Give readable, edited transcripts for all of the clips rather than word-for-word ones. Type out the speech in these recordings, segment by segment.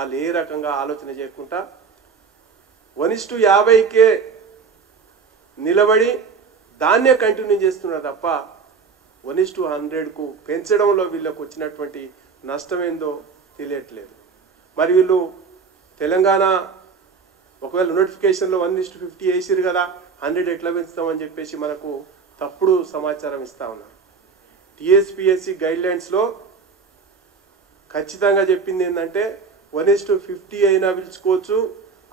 వాళ్ళు ఏ రకంగా ఆలోచన చేయకుండా 1:50కే నిలబడి దాన్నే కంటిన్యూ చేస్తున్నారు తప్ప 1:100కు పెంచడంలో వీళ్ళకు వచ్చినటువంటి నష్టం ఏందో తెలియట్లేదు. మరి వీళ్ళు తెలంగాణ ఒకవేళ నోటిఫికేషన్లో 1:50 వేసిరు కదా, 100 ఎట్లా పెంచుతామని చెప్పేసి మనకు తప్పుడు సమాచారం ఇస్తా ఉన్నారు. టీఎస్పీఎస్సీ గైడ్లైన్స్లో ఖచ్చితంగా చెప్పింది ఏంటంటే 1:50 అయినా పిలుచుకోవచ్చు,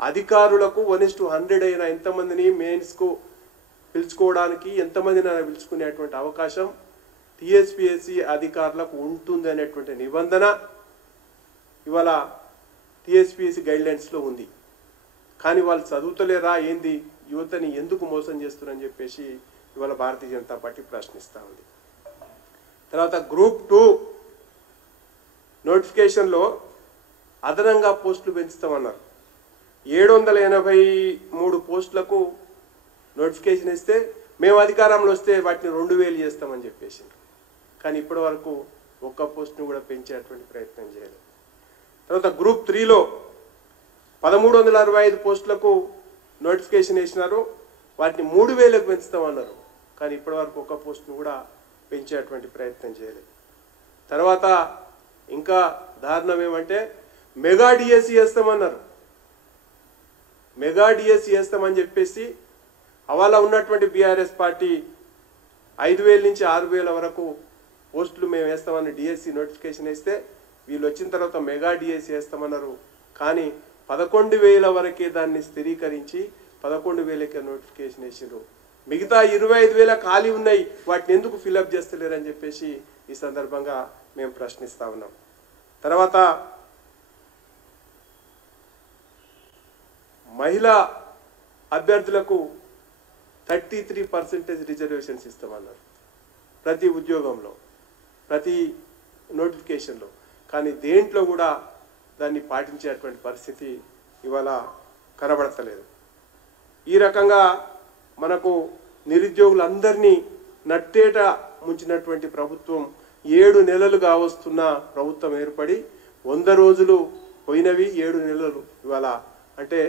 అధికారులకు 1:100 అయినా ఎంతమందిని మెయిన్స్కు పిలుచుకోవడానికి ఎంతమందిని పిలుచుకునేటువంటి అవకాశం టీఎస్పీఎస్సీ అధికారులకు ఉంటుంది అనేటువంటి నిబంధన ఇవాళ టీఎస్పీఎస్సీ గైడ్లైన్స్లో ఉంది. కానీ వాళ్ళు చదువుతలేరా ఏంది, యువతని ఎందుకు మోసం చేస్తున్నారని చెప్పేసి ఇవాళ భారతీయ జనతా పార్టీ ప్రశ్నిస్తూ ఉంది. తర్వాత గ్రూప్ 2 నోటిఫికేషన్లో అదనంగా పోస్టులు పెంచుతామన్నారు. 783 పోస్టులకు నోటిఫికేషన్ ఇస్తే మేము అధికారంలో వస్తే వాటిని 2000 చేస్తామని చెప్పేసి, కానీ ఇప్పటి వరకు ఒక్క పోస్టును కూడా పెంచేటువంటి ప్రయత్నం చేయలేదు. తర్వాత గ్రూప్ 3లో 1365 పోస్టులకు నోటిఫికేషన్ వేసినారు, వాటిని 3000కు పెంచుతామన్నారు, కానీ ఇప్పటి వరకు ఒక్క పోస్టును కూడా పెంచేటువంటి ప్రయత్నం చేయలేదు. తర్వాత ఇంకా దారుణం ఏమంటే మెగా డిఎస్సి వేస్తామన్నారు. మెగా డిఎస్సి వేస్తామని చెప్పేసి అవాలా ఉన్నటువంటి బీఆర్ఎస్ పార్టీ 5000 నుంచి 6000 వరకు పోస్టులు మేము వేస్తామని డిఎస్సి నోటిఫికేషన్ వేస్తే వీళ్ళు వచ్చిన తర్వాత మెగా డిఎస్సి వేస్తామన్నారు, కానీ 11,000 వరకే దాన్ని స్థిరీకరించి 11,000కే నోటిఫికేషన్ వేసారు. మిగతా 25,000 ఖాళీ ఉన్నాయి, వాటిని ఎందుకు ఫిలప్ చేస్తలేరని చెప్పేసి ఈ సందర్భంగా మేము ప్రశ్నిస్తా ఉన్నాం. తర్వాత మహిళా అభ్యర్థులకు 33% రిజర్వేషన్స్ ఇస్తామన్నారు ప్రతి ఉద్యోగంలో, ప్రతి నోటిఫికేషన్లో, కానీ దేంట్లో కూడా దాన్ని పాటించేటువంటి పరిస్థితి ఇవాళ కనబడతలేదు. ఈ రకంగా మనకు నిరుద్యోగులందరినీ నట్టేట ముంచినటువంటి ప్రభుత్వం 7 నెలలుగా వస్తున్న ప్రభుత్వం ఏర్పడి 100 రోజులు పోయినవి, 7 నెలలు ఇవాళ అంటే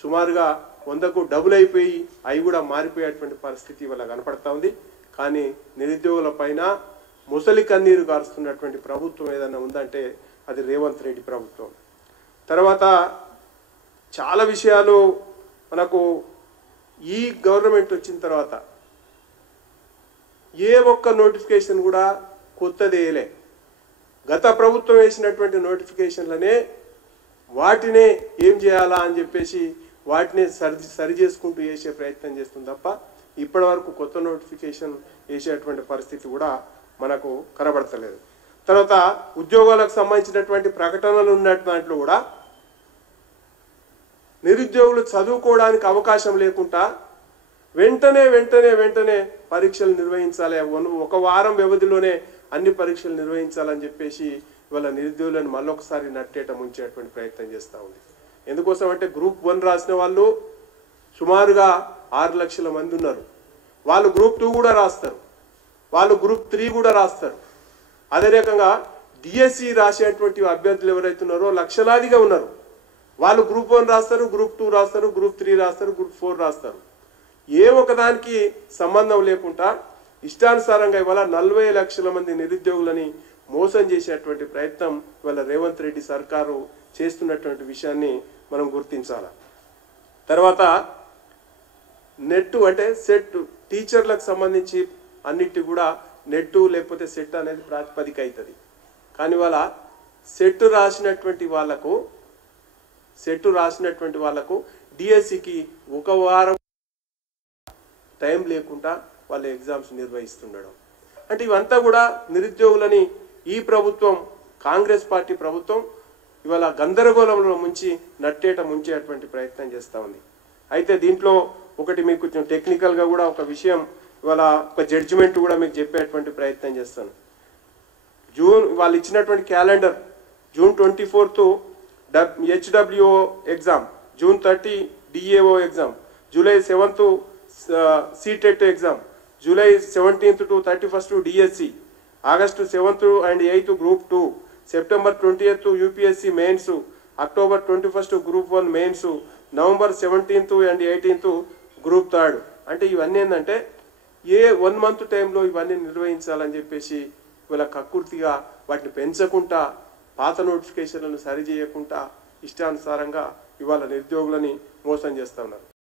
సుమారుగా 100కు డబుల్ అయిపోయి అవి కూడా మారిపోయేటువంటి పరిస్థితి ఇవాళ కనపడతా ఉంది. కానీ నిరుద్యోగుల పైన ముసలి కన్నీరు గారుస్తున్నటువంటి ప్రభుత్వం ఏదైనా ఉందంటే అది రేవంత్ రెడ్డి ప్రభుత్వం. తర్వాత చాలా విషయాలు మనకు ఈ గవర్నమెంట్ వచ్చిన తర్వాత ఏ ఒక్క నోటిఫికేషన్ కూడా కొత్తది వేయలే. గత ప్రభుత్వం వేసినటువంటి నోటిఫికేషన్లనే వాటినే ఏం చేయాలా అని చెప్పేసి వాటినే సరి చేసుకుంటూ వేసే ప్రయత్నం చేస్తుంది తప్ప ఇప్పటి వరకు కొత్త నోటిఫికేషన్ వేసేటువంటి పరిస్థితి కూడా మనకు కనబడతలేదు. తర్వాత ఉద్యోగాలకు సంబంధించినటువంటి ప్రకటనలు ఉన్న దాంట్లో కూడా నిరుద్యోగులు చదువుకోవడానికి అవకాశం లేకుండా వెంటనే పరీక్షలు నిర్వహించాలి, 1 వారం వ్యవధిలోనే అన్ని పరీక్షలు నిర్వహించాలని చెప్పేసి ఇవాళ నిరుద్యోగులను మళ్ళొకసారి నట్టేట ముంచేటువంటి ప్రయత్నం చేస్తూ ఉంది. ఎందుకోసం అంటే గ్రూప్ 1 రాసిన వాళ్ళు సుమారుగా 6 లక్షల మంది ఉన్నారు. వాళ్ళు గ్రూప్ 2 కూడా రాస్తారు, వాళ్ళు గ్రూప్ 3 కూడా రాస్తారు. అదే రకంగా డిఎస్సి రాసేటువంటి అభ్యర్థులు ఎవరైతే ఉన్నారో లక్షలాదిగా ఉన్నారు. వాళ్ళు గ్రూప్ 1 రాస్తారు, గ్రూప్ 2 రాస్తారు, గ్రూప్ 3 రాస్తారు, గ్రూప్ 4 రాస్తారు. ఏ ఒకదానికి సంబంధం లేకుండా ఇష్టానుసారంగా ఇవాళ 40 లక్షల మంది నిరుద్యోగులని మోసం చేసేటువంటి ప్రయత్నం ఇవాళ రేవంత్ రెడ్డి సర్కారు చేస్తున్నటువంటి విషయాన్ని మనం గుర్తించాలి. తర్వాత నెట్ అంటే సెట్ టీచర్లకు సంబంధించి అన్నిటి కూడా నెట్ లేకపోతే సెట్ అనేది ప్రాతిపదిక అవుతుంది. కానీ వాళ్ళ సెట్ రాసినటువంటి వాళ్ళకు డిఎస్సికి 1 వారం టైం లేకుండా వాళ్ళ ఎగ్జామ్స్ నిర్వహిస్తుండడం అంటే ఇవంతా కూడా నిరుద్యోగులని ఈ ప్రభుత్వం కాంగ్రెస్ పార్టీ ప్రభుత్వం ఇవాళ గందరగోళంలో ముంచి నట్టేట ముంచేటువంటి ప్రయత్నం చేస్తూ ఉంది. అయితే దీంట్లో ఒకటి మీకు టెక్నికల్గా కూడా ఒక విషయం ఇవాళ ఒక జడ్జిమెంట్ కూడా మీకు చెప్పేటువంటి ప్రయత్నం చేస్తాను. జూన్ వాళ్ళు ఇచ్చినటువంటి calendar June 24 హెచ్డబ్ల్యూఓ exam, June 30 DAO exam, July 7 CTET exam, July 17 to 31 DSC, August 7 and 8 group 2, September 20 UPSC mains, October 21 group 1 mains, November 17th and 18th group 3. అంటే ఇవన్నీ ఏంటంటే 1 month టైంలో ఇవన్నీ నిర్వహించాలని చెప్పేసి ఇవాళ కక్కుర్తిగా వాటిని పెంచకుండా, పాత నోటిఫికేషన్లను సరి చేయకుండా ఇష్టానుసారంగా ఇవాళ నిరుద్యోగులని మోసం చేస్తూ ఉన్నారు.